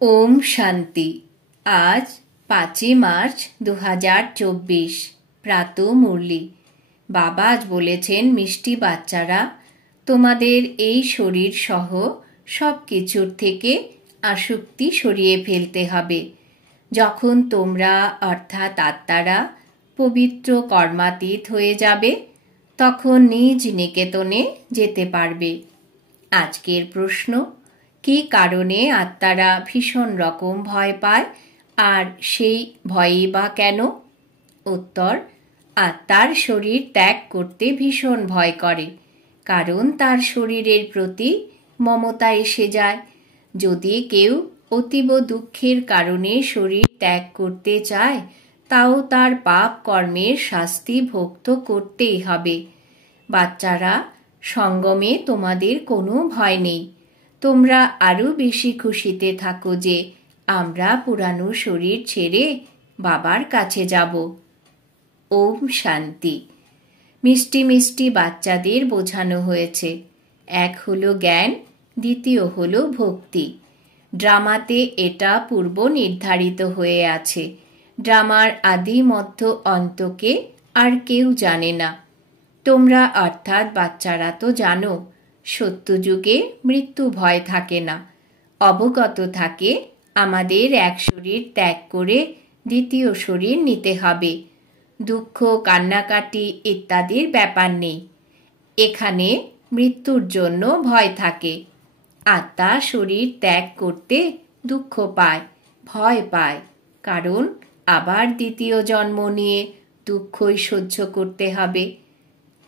ওম শান্তি। আজ 5 মার্চ 2024 প্রাত মুরলি। বাবা আজ বলেছেন, মিষ্টি বাচ্চারা, তোমাদের এই শরীর সহ সব কিছুর থেকে আসক্তি সরিয়ে ফেলতে হবে। যখন তোমরা অর্থাৎ আত্মারা পবিত্র কর্মাতীত হয়ে যাবে, তখন নিজ নিকেতনে যেতে পারবে। আজকের প্রশ্ন, কী কারণে আত্মারা ভীষণ রকম ভয় পায়, আর সেই ভয়ই বা কেন? উত্তর, আত্মার শরীর ত্যাগ করতে ভীষণ ভয় করে, কারণ তার শরীরের প্রতি মমতা এসে যায়। যদি কেউ অতীব দুঃখের কারণে শরীর ত্যাগ করতে চায়, তাও তার পাপ কর্মের শাস্তি ভোগ তো করতেই হবে। বাচ্চারা, সঙ্গমে তোমাদের কোনো ভয় নেই। তোমরা আরও বেশি খুশিতে থাকো যে আমরা পুরানো শরীর ছেড়ে বাবার কাছে যাব। ওম শান্তি। মিষ্টি মিষ্টি বাচ্চাদের বোঝানো হয়েছে, এক হলো জ্ঞান, দ্বিতীয় হলো ভক্তি। ড্রামাতে এটা পূর্ব নির্ধারিত হয়ে আছে। ড্রামার আদি মধ্য অন্তকে আর কেউ জানে না। তোমরা অর্থাৎ বাচ্চারা তো জানো, সত্যযুগে মৃত্যু ভয় থাকে না। অবগত থাকে আমাদের এক শরীর ত্যাগ করে দ্বিতীয় শরীর নিতে হবে। দুঃখ, কান্নাকাটি ইত্যাদির ব্যাপার নেই। এখানে মৃত্যুর জন্য ভয় থাকে। আত্মা শরীর ত্যাগ করতে দুঃখ পায়, ভয় পায়, কারণ আবার দ্বিতীয় জন্ম নিয়ে দুঃখই সহ্য করতে হবে।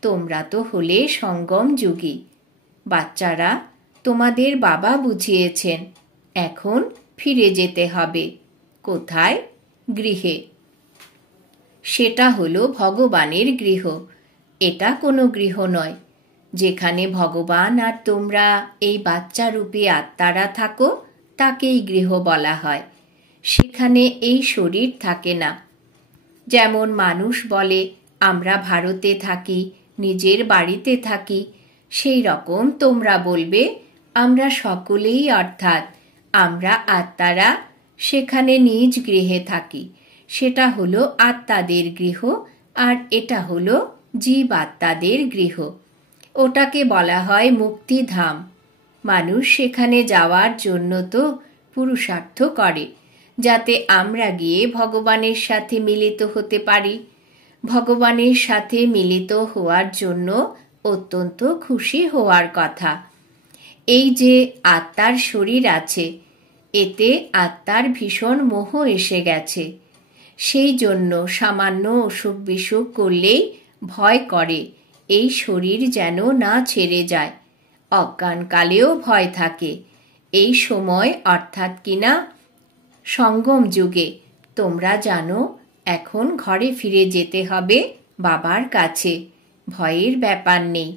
তোমরা তো হলে সঙ্গম যুগী। বাচ্চারা, তোমাদের বাবা বুঝিয়েছেন, এখন ফিরে যেতে হবে। কোথায়? গৃহে। সেটা হলো ভগবানের গৃহ। এটা কোনো গৃহ নয়। যেখানে ভগবান আর তোমরা এই বাচ্চারূপী আত্মারা থাকো, তাকেই গৃহ বলা হয়। সেখানে এই শরীর থাকে না। যেমন মানুষ বলে, আমরা ভারতে থাকি, নিজের বাড়িতে থাকি, সেই রকম তোমরা বলবে, আমরা সকলেই অর্থাৎ আমরা আত্মারা সেখানে নিজ গৃহে থাকি। সেটা হলো আত্মাদের গৃহ, আর এটা হলো জীব আত্মাদের গৃহ। ওটাকে বলা হয় মুক্তিধাম। মানুষ সেখানে যাওয়ার জন্য তো পুরুষার্থ করে, যাতে আমরা গিয়ে ভগবানের সাথে মিলিত হতে পারি। ভগবানের সাথে মিলিত হওয়ার জন্য অত্যন্ত খুশি হওয়ার কথা। এই যে আত্মার শরীর আছে, এতে আত্মার ভীষণ মোহ এসে গেছে। সেই জন্য সামান্য অসুখ বিসুখ করলেই ভয় করে এই শরীর যেন না ছেড়ে যায়। অজ্ঞানকালেও ভয় থাকে। এই সময় অর্থাৎ কিনা সঙ্গম যুগে তোমরা জানো, এখন ঘরে ফিরে যেতে হবে বাবার কাছে। ভয়ের ব্যাপার নেই।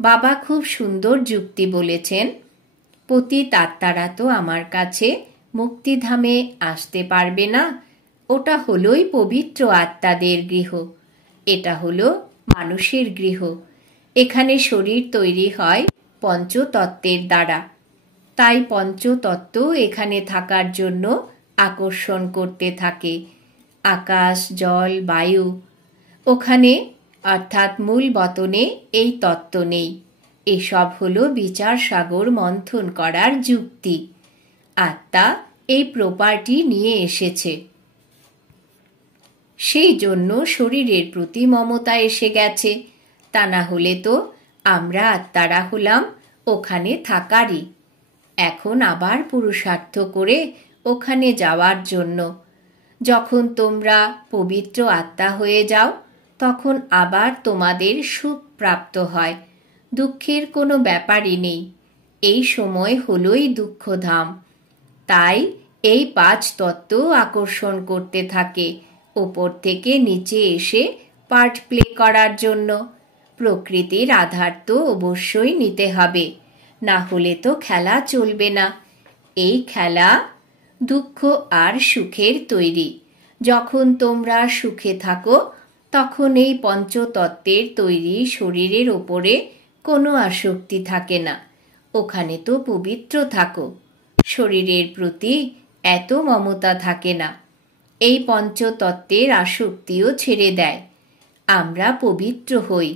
বাবা খুব সুন্দর যুক্তি বলেছেন, পতিত আত্মারা তো আমার কাছে মুক্তিধামে আসতে পারবে না। ওটা হলোই পবিত্র আত্মাদের গৃহ। এটা হলো মানুষের গৃহ। এখানে শরীর তৈরি হয় পঞ্চতত্ত্বের দ্বারা। তাই পঞ্চতত্ত্ব এখানে থাকার জন্য আকর্ষণ করতে থাকে। আকাশ, জল, বায়ু। ওখানে অর্থাৎ মূল বতনে এই তত্ত্ব নেই। এসব হলো বিচার সাগর মন্থন করার যুক্তি। আত্মা এই প্রপার্টি নিয়ে এসেছে। সেই জন্য শরীরের প্রতি মমতা এসে গেছে। তা না হলে তো আমরা আত্মারা হলাম ওখানে থাকারই। এখন আবার পুরুষার্থ করে ওখানে যাওয়ার জন্য। যখন তোমরা পবিত্র আত্মা হয়ে যাও, তখন আবার তোমাদের সুখ প্রাপ্ত হয়। দুঃখের কোনো ব্যাপারই নেই। এই সময় হলোই দুঃখধাম। তাই এই 5 তত্ত্ব আকর্ষণ করতে থাকে ওপর থেকে নিচে এসে পার্ট প্লে করার জন্য। প্রকৃতির আধার তো অবশ্যই নিতে হবে, না হলে তো খেলা চলবে না। এই খেলা দুঃখ আর সুখের তৈরি। যখন তোমরা সুখে থাকো, তখন এই পঞ্চতত্ত্বের তৈরি শরীরের ওপরে কোনো আসক্তি থাকে না। ওখানে তো পবিত্র থাকো। শরীরের প্রতি এত মমতা থাকে না। এই পঞ্চতত্ত্বের আসক্তিও ছেড়ে দেয়। আমরা পবিত্র হই।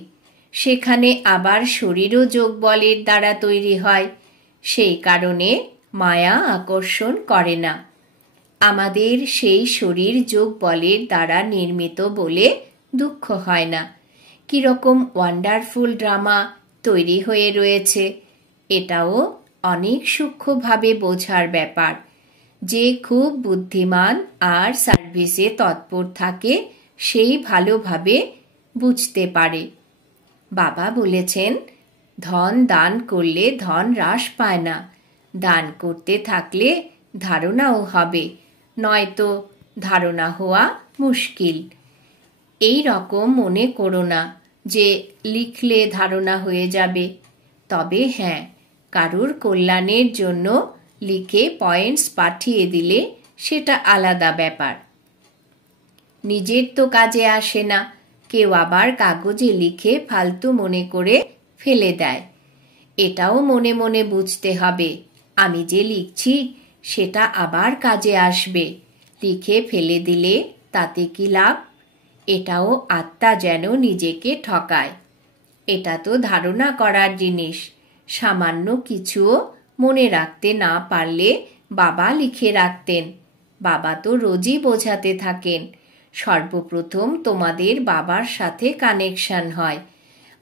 সেখানে আবার শরীরও যোগ বলের দ্বারা তৈরি হয়। সেই কারণে মায়া আকর্ষণ করে না। আমাদের সেই শরীর যোগ বলের দ্বারা নির্মিত বলে দুঃখ হয় না। কিরকম ওয়ান্ডারফুল ড্রামা তৈরি হয়ে রয়েছে, এটাও অনেক সূক্ষ্মভাবে বোঝার ব্যাপার। যে খুব বুদ্ধিমান আর সার্ভিসে তৎপর থাকে সেই ভালোভাবে বুঝতে পারে। বাবা বলেছেন, ধন দান করলে ধন হ্রাস পায় না। দান করতে থাকলে ধারণাও হবে, নয়তো ধারণা হওয়া মুশকিল। এই রকম মনে করো না যে লিখলে ধারণা হয়ে যাবে। তবে হ্যাঁ, কারুর কল্যাণের জন্য লিখে পয়েন্টস পাঠিয়ে দিলে সেটা আলাদা ব্যাপার। নিজের তো কাজে আসে না, কেউ আবার কাগজে লিখে ফালতু মনে করে ফেলে দেয়। এটাও মনে মনে বুঝতে হবে, আমি যে লিখছি সেটা আবার কাজে আসবে। লিখে ফেলে দিলে তাতে কি লাভ? এটাও আত্মা যেন নিজেকে ঠকায়। এটা তো ধারণা করার জিনিস। সামান্য কিছুও মনে রাখতে না পারলে বাবা লিখে রাখতেন। বাবা তো রোজই বোঝাতে থাকেন, সর্বপ্রথম তোমাদের বাবার সাথে কানেকশন হয়।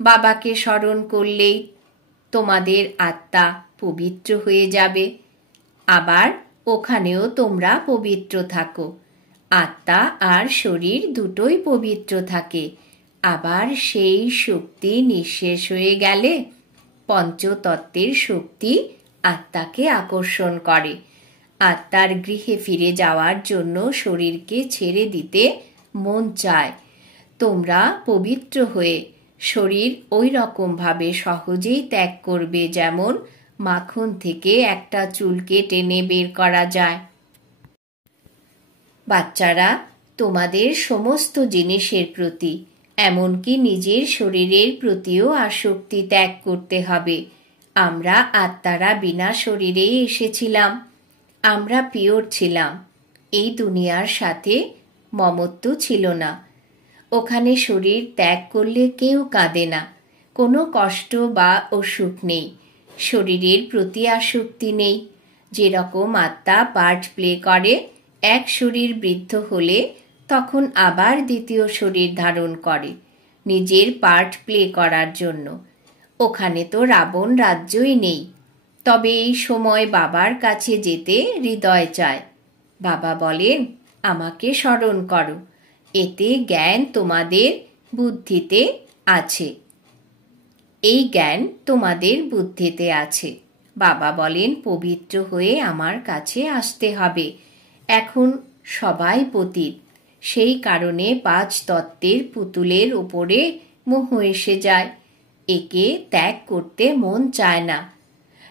বাবাকে স্মরণ করলেই তোমাদের আত্মা পবিত্র হয়ে যাবে। আবার ওখানেও তোমরা পবিত্র থাকো। আত্মা আর শরীর দুটোই পবিত্র থাকে। আবার সেই শক্তি নিঃশেষ হয়ে গেলে পঞ্চতত্ত্বের শক্তি আত্মাকে আকর্ষণ করে। আত্মার গৃহে ফিরে যাওয়ার জন্য শরীরকে ছেড়ে দিতে মন চায়। তোমরা পবিত্র হয়ে শরীর ওই রকমভাবে সহজেই ত্যাগ করবে যেমন মাখন থেকে একটা চুলকে টেনে বের করা যায়। বাচ্চারা, তোমাদের সমস্ত জিনিসের প্রতি, এমনকি নিজের শরীরের প্রতিও আসক্তি ত্যাগ করতে হবে। আমরা আত্মারা বিনা শরীরেই এসেছিলাম। আমরা পিওর ছিলাম। এই দুনিয়ার সাথে মমত্ব ছিল না। ওখানে শরীর ত্যাগ করলে কেউ কাঁদে না, কোনো কষ্ট বা অসুখ নেই। শরীরের প্রতি আসক্তি নেই। যেরকম আত্মা পার্ট প্লে করে, এক শরীর বৃদ্ধ হলে তখন আবার দ্বিতীয় শরীর ধারণ করে নিজের পার্ট প্লে করার জন্য। ওখানে তো রাবণ রাজ্যই নেই। তবে এই সময় বাবার কাছে যেতে হৃদয় চায়। বাবা বলেন, আমাকে স্মরণ করো, এতে জ্ঞান তোমাদের বুদ্ধিতে আছে। এই জ্ঞান তোমাদের বুদ্ধিতে আছে। বাবা বলেন, পবিত্র হয়ে আমার কাছে আসতে হবে। এখন সবাই পতিত, সেই কারণে পাঁচ তত্ত্বের পুতুলের উপরে মোহ এসে যায়। একে ত্যাগ করতে মন চায় না।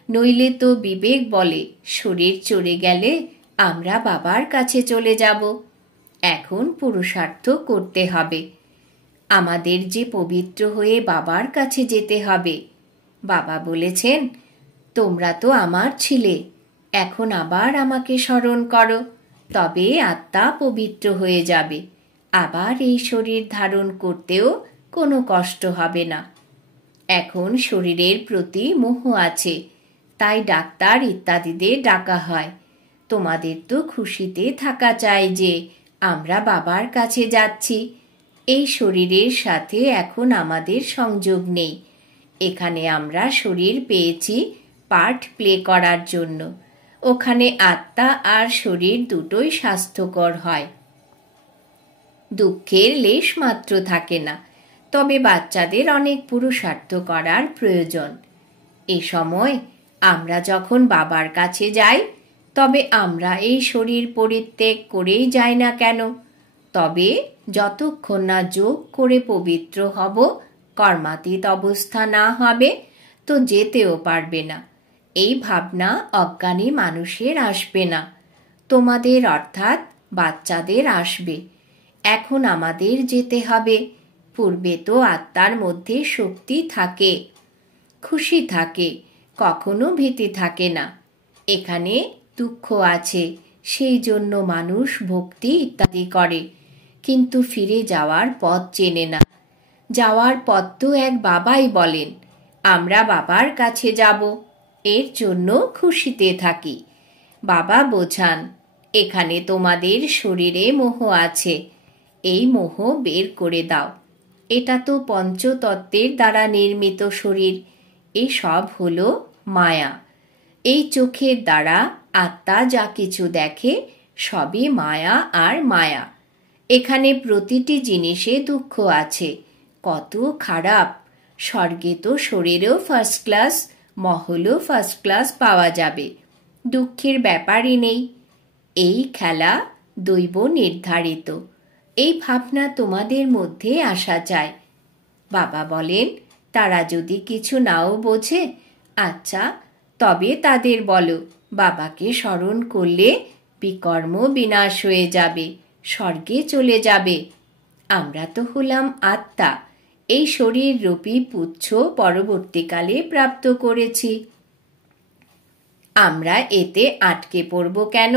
নইলে তো বিবেক বলে, শরীর চলে গেলে আমরা বাবার কাছে চলে যাব। এখন পুরুষার্থ করতে হবে। আমাদের যে পবিত্র হয়ে বাবার কাছে যেতে হবে। বাবা বলেছেন, তোমরা তো আমার ছিলে, এখন আবার আমাকে স্মরণ করো, তবে আত্মা পবিত্র হয়ে যাবে। আবার এই শরীর ধারণ করতেও কোনো কষ্ট হবে না। এখন শরীরের প্রতি মোহ আছে, তাই ডাক্তার ইত্যাদিদের ডাকা হয়। তোমাদের তো খুশিতে থাকা চাই যে আমরা বাবার কাছে যাচ্ছি। এই শরীরের সাথে এখন আমাদের সংযোগ নেই। এখানে আমরা শরীর পেয়েছি পার্ট প্লে করার জন্য। ওখানে আত্মা আর শরীর দুটোই স্বাস্থ্যকর হয়। দুঃখের লেশ মাত্র থাকে না। তবে বাচ্চাদের অনেক পুরুষার্থ করার প্রয়োজন। এ সময় আমরা যখন বাবার কাছে যাই, তবে আমরা এই শরীর পরিত্যাগ করেই যাই না কেন? তবে যতক্ষণ না যোগ করে পবিত্র হব, কর্মাতীত অবস্থা না হবে, তো যেতেও পারবে না। এই ভাবনা অজ্ঞানী মানুষের আসবে না। তোমাদের অর্থাৎ বাচ্চাদের আসবে। এখন আমাদের যেতে হবে। পূর্বে তো আত্মার মধ্যে শক্তি থাকে, খুশি থাকে, কখনো ভীতি থাকে না। এখানে দুঃখ আছে, সেই জন্য মানুষ ভক্তি ইত্যাদি করে, কিন্তু ফিরে যাওয়ার পথ চেনে না। যাওয়ার পথ তো এক বাবাই বলেন, আমরা বাবার কাছে যাব, এর জন্য খুশিতে থাকি। বাবা বোঝান, এখানে তোমাদের শরীরে মোহ আছে, এই মোহ বের করে দাও। এটা তো পঞ্চতত্ত্বের দ্বারা নির্মিত শরীর, এসব হলো মায়া। এই চোখের দ্বারা আত্মা যা কিছু দেখে সবই মায়া আর মায়া। এখানে প্রতিটি জিনিসে দুঃখ আছে, কত খারাপ। স্বর্গে তো শরীরেও ফার্স্ট ক্লাস, মহলও ফার্স্ট ক্লাস পাওয়া যাবে, দুঃখের ব্যাপারই নেই। এই খেলা দৈব নির্ধারিত, এই ভাবনা তোমাদের মধ্যে আসা চাই। বাবা বলেন, তারা যদি কিছু নাও বোঝে, আচ্ছা তবে তাদের বলো, বাবাকে স্মরণ করলে বিকর্ম বিনাশ হয়ে যাবে, স্বর্গে চলে যাবে। আমরা তো হলাম আত্মা, এই শরীর রূপী পুচ্ছ পরবর্তীকালে প্রাপ্ত করেছি, আমরা এতে আটকে পড়ব কেন?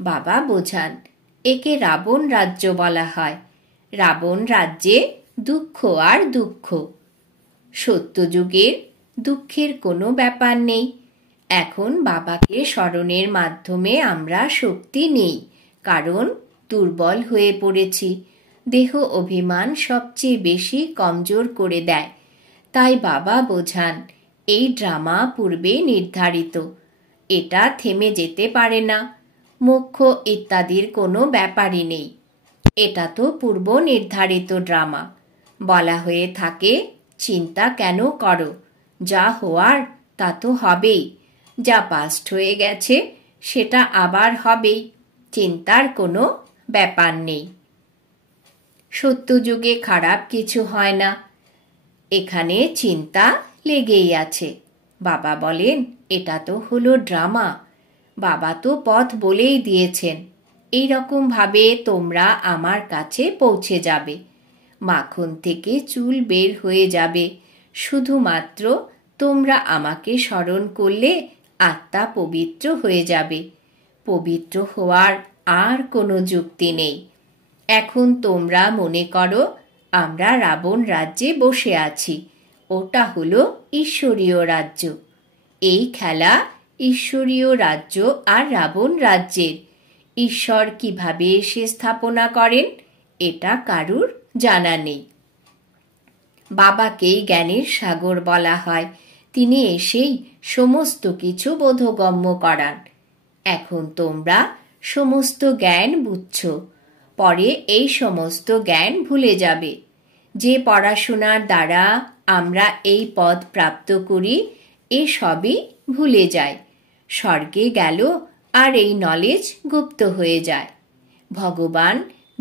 বাবা বোঝান, একে রাবণ রাজ্য বলা হয়। রাবণ রাজ্যে দুঃখ আর দুঃখ। সত্যযুগের দুঃখের কোনো ব্যাপার নেই। এখন বাবাকে স্মরণের মাধ্যমে আমরা শক্তি নেই, কারণ দুর্বল হয়ে পড়েছি। দেহ অভিমান সবচেয়ে বেশি কমজোর করে দেয়। তাই বাবা বোঝান, এই ড্রামা পূর্বে নির্ধারিত, এটা থেমে যেতে পারে না। মোক্ষ ইত্যাদির কোনো ব্যাপারই নেই, এটা তো পূর্ব নির্ধারিত ড্রামা। বলা হয়ে থাকে, চিন্তা কেন করো, যা হওয়ার তা তো হবেই, যা পাস্ট হয়ে গেছে সেটা আবার হবেই, চিন্তার কোনো ব্যাপার নেই। সত্যযুগে খারাপ কিছু হয় না, এখানে চিন্তা লেগেই আছে। বাবা বলেন, এটা তো হলো ড্রামা। বাবা তো পথ বলেই দিয়েছেন, এই রকম ভাবে তোমরা আমার কাছে পৌঁছে যাবে। মাখন থেকে চুল বের হয়ে যাবে, শুধুমাত্র তোমরা আমাকে স্মরণ করলে আত্মা পবিত্র হয়ে যাবে। পবিত্র হওয়ার আর কোনো যুক্তি নেই। এখন তোমরা মনে করো আমরা রাবণ রাজ্যে বসে আছি, ওটা হলো ঈশ্বরীয় রাজ্য। এই খেলা ঈশ্বরীয় রাজ্য আর রাবণ রাজ্যের। ঈশ্বর কিভাবে এসে স্থাপনা করেন এটা কারুর জানা নেই। বাবাকেই জ্ঞানের সাগর বলা হয়, তিনি এসেই সমস্ত কিছু বোধগম্য করান। এখন তোমরা সমস্ত জ্ঞান বুঝছো, পরে এই সমস্ত জ্ঞান ভুলে যাবে। যে পড়াশোনার দ্বারা আমরা এই পদ প্রাপ্ত করি, এ সবই ভুলে যায়। স্বর্গে গেল আর এই নলেজ গুপ্ত হয়ে যায়। ভগবান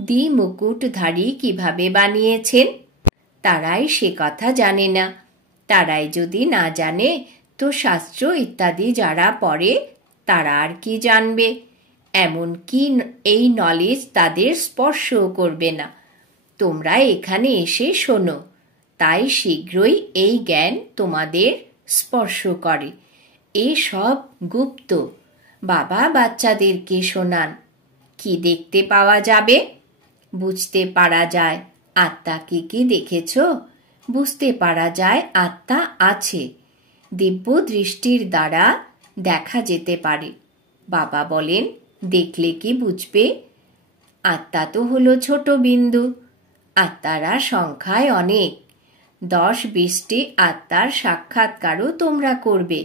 দ্বিমুকুটধারী কিভাবে বানিয়েছেন, তারাই সে কথা জানে না। তারাই যদি না জানে তো শাস্ত্র ইত্যাদি যারা পড়ে তারা আর কি জানবে? এমনকি এই নলেজ তাদের স্পর্শও করবে না। তোমরা এখানে এসে শোনো, তাই শীঘ্রই এই জ্ঞান তোমাদের স্পর্শ করে। এসব গুপ্ত। বাবা বাচ্চাদেরকে শোনান। কি দেখতে পাওয়া যাবে? বুঝতে পারা যায় আত্মাকে কি দেখেছ? বুঝতে পারা যায় আত্মা আছে, দিব্য দৃষ্টির দ্বারা দেখা যেতে পারে। বাবা বলেন, দেখলে কি বুঝবে? আত্মা তো হলো ছোট বিন্দু, আত্মারা সংখ্যায় অনেক। 10-20টি আত্মার সাক্ষাৎকারও তোমরা করবে,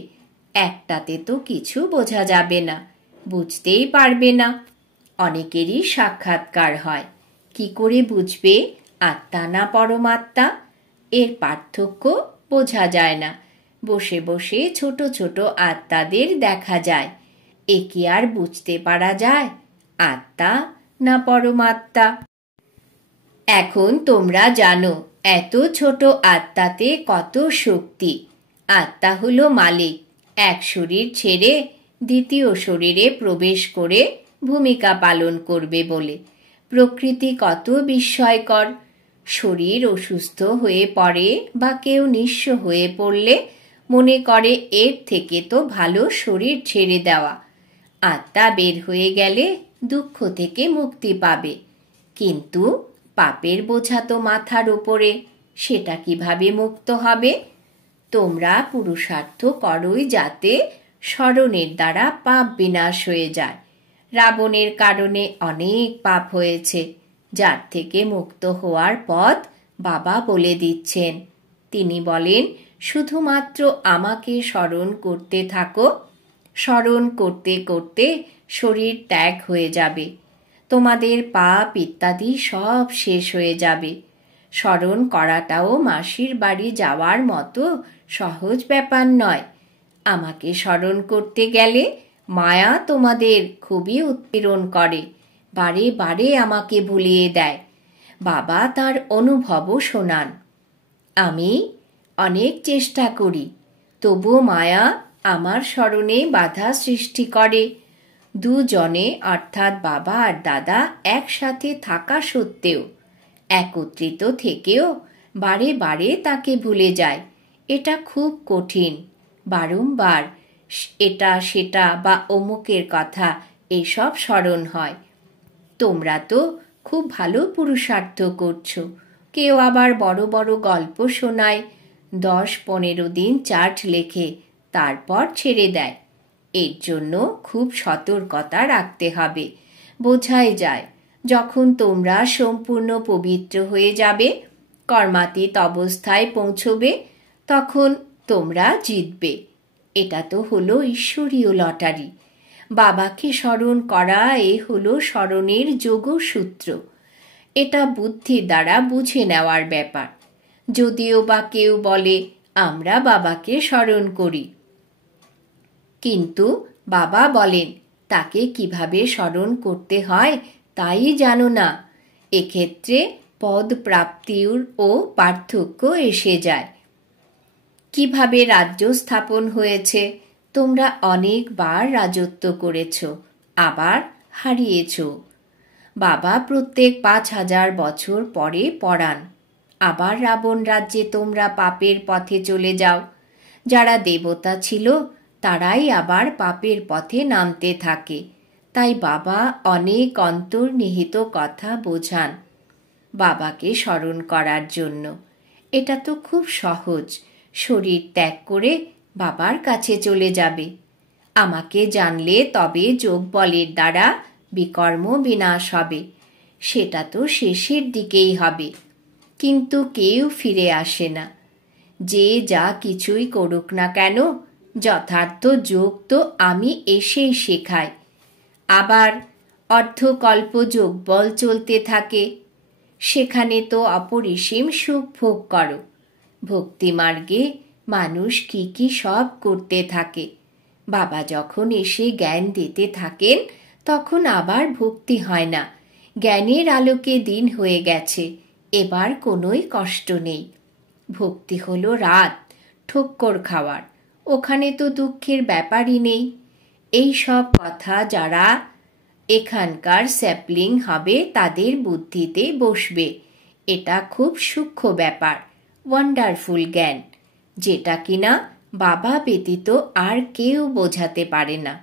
একটাতে তো কিছু বোঝা যাবে না, বুঝতেই পারবে না। অনেকেরই সাক্ষাৎকার হয়, কি করে বুঝবে আত্মা না পরমাত্মা? এর পার্থক্য বোঝা যায় না। বসে বসে ছোট ছোট আত্মাদের দেখা যায়, এ কি আর বুঝতে পারা যায় আত্মা না পরমাত্মা? এখন তোমরা জানো এত ছোট আত্মাতে কত শক্তি। আত্মা হলো মালিক, এক শরীর ছেড়ে দ্বিতীয় শরীরে প্রবেশ করে ভূমিকা পালন করবে বলে। প্রকৃতি কত বিস্ময়কর। শরীর অসুস্থ হয়ে পড়ে বা কেউ নিঃস্ব হয়ে পড়লে মনে করে এর থেকে তো ভালো শরীর ছেড়ে দেওয়া। আত্মা বের হয়ে গেলে দুঃখ থেকে মুক্তি পাবে, কিন্তু পাপের বোঝা তো মাথার উপরে, সেটা কিভাবে মুক্ত হবে? তোমরা পুরুষার্থ করোই যাতে স্মরণের দ্বারা পাপ বিনাশ হয়ে যায়। রাবণের কারণে অনেক পাপ হয়েছে, যার থেকে মুক্ত হওয়ার পথ বাবা বলে দিচ্ছেন। তিনি বলেন, শুধুমাত্র আমাকে স্মরণ করতে থাকো। স্মরণ করতে করতে শরীর ত্যাগ হয়ে যাবে, তোমাদের পাপ ইত্যাদি সব শেষ হয়ে যাবে। স্মরণ করাটাও মাসির বাড়ি যাওয়ার মতো সহজ ব্যাপার নয়। আমাকে স্মরণ করতে গেলে মায়া তোমাদের খুবই উৎপীড়ন করে, বারে বারে আমাকে ভুলিয়ে দেয়। বাবা তার অনুভবও শোনান। আমি অনেক চেষ্টা করি, তবু মায়া আমার স্মরণে বাধা সৃষ্টি করে। দুজনে অর্থাৎ বাবা আর দাদা একসাথে থাকা সত্ত্বেও, একত্রিত থেকেও বারে বারে তাকে ভুলে যায়। এটা খুব কঠিন। বারংবার এটা সেটা বা অমুকের কথা এসব স্মরণ হয়। তোমরা তো খুব ভালো পুরুষার্থ করছো। কেউ আবার বড় বড় গল্প শোনায়, 10-15 দিন চার্ট লেখে, তারপর ছেড়ে দেয়। এর জন্য খুব সতর্কতা রাখতে হবে। বোঝাই যায়, যখন তোমরা সম্পূর্ণ পবিত্র হয়ে যাবে, কর্মাতীত অবস্থায় পৌঁছবে, তখন তোমরা জিতবে। এটা তো হলো ঈশ্বরীয় লটারি। বাবাকে স্মরণ করা এ হলো স্মরণের যোগসূত্র। এটা বুদ্ধির দ্বারা বুঝে নেওয়ার ব্যাপার। যদিও বা কেউ বলে আমরা বাবাকে স্মরণ করি, কিন্তু বাবা বলেন তাকে কিভাবে স্মরণ করতে হয় তাই জানো না। এক্ষেত্রে পদ প্রাপ্তির ও পার্থক্য এসে যায়। কিভাবে রাজ্য স্থাপন হয়েছে? তোমরা অনেকবার রাজত্ব করেছ, আবার হারিয়েছ। বাবা প্রত্যেক 5000 বছর পরে পড়ান। আবার রাবণ রাজ্যে তোমরা পাপের পথে চলে যাও। যারা দেবতা ছিল তারাই আবার পাপের পথে নামতে থাকে। তাই বাবা অনেক অন্তর্নিহিত কথা বোঝান বাবাকে স্মরণ করার জন্য। এটা তো খুব সহজ। শরীর ত্যাগ করে বাবার কাছে চলে যাবে। আমাকে জানলে তবে যোগ বলের দ্বারা বিকর্ম বিনাশ হবে। সেটা তো শেষের দিকেই হবে, কিন্তু কেউ ফিরে আসে না। যে যা কিছুই করুক না কেন, যথার্থ যোগ তো আমি এসেই শেখাই। আবার অর্ধকল্প যোগ বল চলতে থাকে। সেখানে তো অপরিসীম সুখ ভোগ করো। ভক্তি মার্গে মানুষ কি কি সব করতে থাকে। বাবা যখন এসে জ্ঞান দিতে থাকেন, তখন আবার ভক্তি হয় না। জ্ঞানের আলোকে দিন হয়ে গেছে, এবার কোনোই কষ্ট নেই। ভক্তি হলো রাত, ঠক্কর খাওয়ার। ওখানে তো দুঃখের ব্যাপারই নেই। এই সব কথা যারা এখানকার স্যাপলিং হবে তাদের বুদ্ধিতে বসবে। এটা খুব সূক্ষ্ম ব্যাপার, ওয়ান্ডারফুল জ্ঞান, যেটা কিনা বাবা ব্যতীত আর কেউ বোঝাতে পারে না।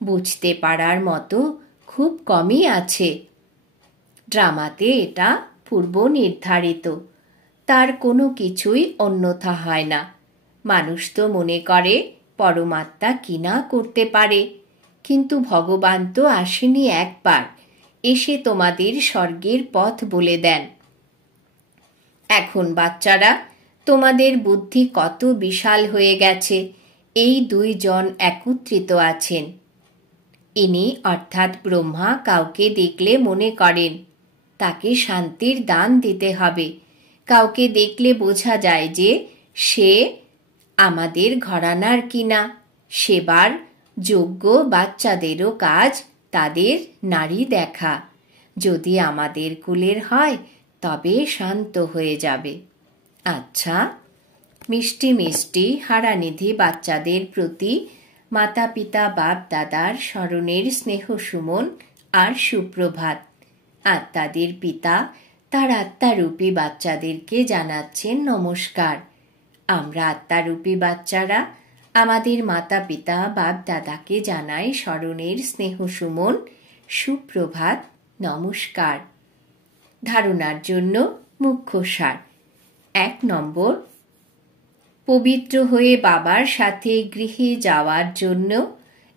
বুঝতে পারার মতো খুব কমই আছে। ড্রামাতে এটা পূর্ব নির্ধারিত, তার কোনো কিছুই অন্যথা হয় না। মানুষ তো মনে করে পরমাত্মা কিনা করতে পারে, কিন্তু ভগবান তো আসেনি একবার, এসে তোমাদের স্বর্গের পথ বলে দেন। এখন বাচ্চারা, তোমাদের বুদ্ধি কত বিশাল হয়ে গেছে। এই 2 জন একত্রিত আছেন। ইনি অর্থাৎ ব্রহ্মা কাউকে দেখলে মনে করেন তাকে শান্তির দান দিতে হবে। কাউকে দেখলে বোঝা যায় যে সে আমাদের ঘরানার কিনা। সেবার যোগ্য বাচ্চাদেরও কাজ তাদের নারী দেখা। যদি আমাদের কুলের হয় তবে শান্ত হয়ে যাবে। আচ্ছা, মিষ্টি মিষ্টি হারানিধি বাচ্চাদের প্রতি মাতা পিতা বাপ দাদার স্মরণের স্নেহ সুমন আর সুপ্রভাত। আত্মাদের পিতা তার আত্মারূপী বাচ্চাদেরকে জানাচ্ছেন নমস্কার। আমরা আত্মারূপী বাচ্চারা আমাদের মাতা পিতা বাপ দাদাকে জানাই স্মরণের স্নেহ সুমন, সুপ্রভাত, নমস্কার। ধারণার জন্য মুখ্য সার। 1 নম্বর, পবিত্র হয়ে বাবার সাথে গৃহে যাওয়ার জন্য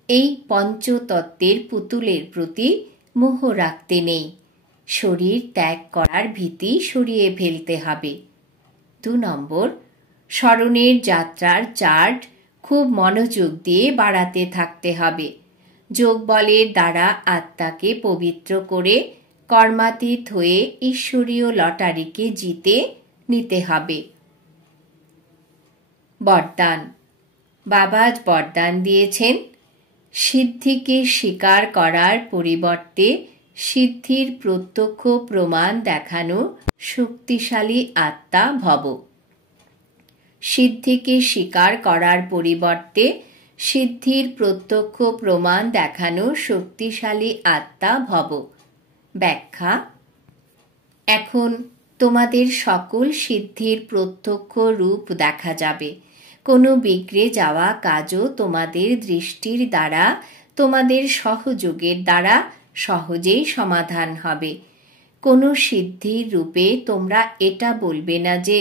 এই পঞ্চতত্ত্বের পুতুলের প্রতি মোহ রাখতে নেই। শরীর ত্যাগ করার ভীতি সরিয়ে ফেলতে হবে। 2 নম্বর, স্মরণের যাত্রার চার্ট খুব মনোযোগ দিয়ে বাড়াতে থাকতে হবে। যোগ বলের দ্বারা আত্মাকে পবিত্র করে কর্মাতীত হয়ে ঈশ্বরীয় লটারিকে জিতে নিতে হবে। বরদান। বাবা আজ বরদান দিয়েছেন, সিদ্ধিকে স্বীকার করার পরিবর্তে সিদ্ধির প্রত্যক্ষ প্রমাণ দেখানো শক্তিশালী আত্মা ভব। সিদ্ধিকে স্বীকার করার পরিবর্তে সিদ্ধির প্রত্যক্ষ প্রমাণ দেখানো শক্তিশালী আত্মা ভব। ব্যাখ্যা। এখন তোমাদের সকল সিদ্ধির প্রত্যক্ষ রূপ দেখা যাবে। কোনো বিগড়ে যাওয়া কাজও তোমাদের দৃষ্টির দ্বারা, তোমাদের সহযোগের দ্বারা সহজেই সমাধান হবে। কোনো সিদ্ধির রূপে তোমরা এটা বলবে না যে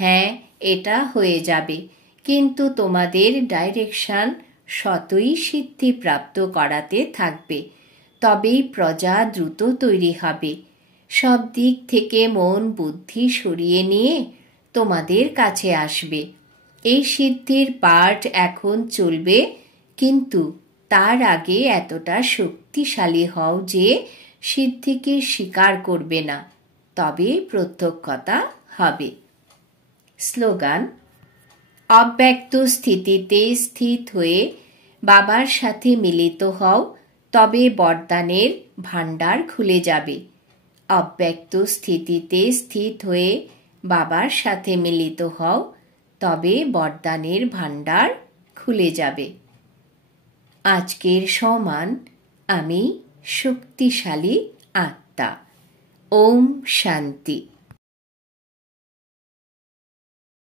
হ্যাঁ এটা হয়ে যাবে, কিন্তু তোমাদের ডাইরেকশন শতই সিদ্ধি প্রাপ্ত করাতে থাকবে। তবেই প্রজা দ্রুত তৈরি হবে। সব দিক থেকে মন বুদ্ধি সরিয়ে নিয়ে তোমাদের কাছে আসবে। এই সিদ্ধির পাঠ এখন চলবে, কিন্তু তার আগে এতটা শক্তিশালী হও যে সিদ্ধিকে স্বীকার করবে না, তবে প্রত্যক্ষতা হবে। স্লোগান। অব্যক্ত স্থিতিতে স্থিত হয়ে বাবার সাথে মিলিত হও, তবে বরদানের ভাণ্ডার খুলে যাবে। অব্যক্ত স্থিতিতে স্থিত হয়ে বাবার সাথে মিলিত হও, তবে বরদানের ভাণ্ডার খুলে যাবে। আজকের সমান আমি শক্তিশালী আত্মা। ওম শান্তি।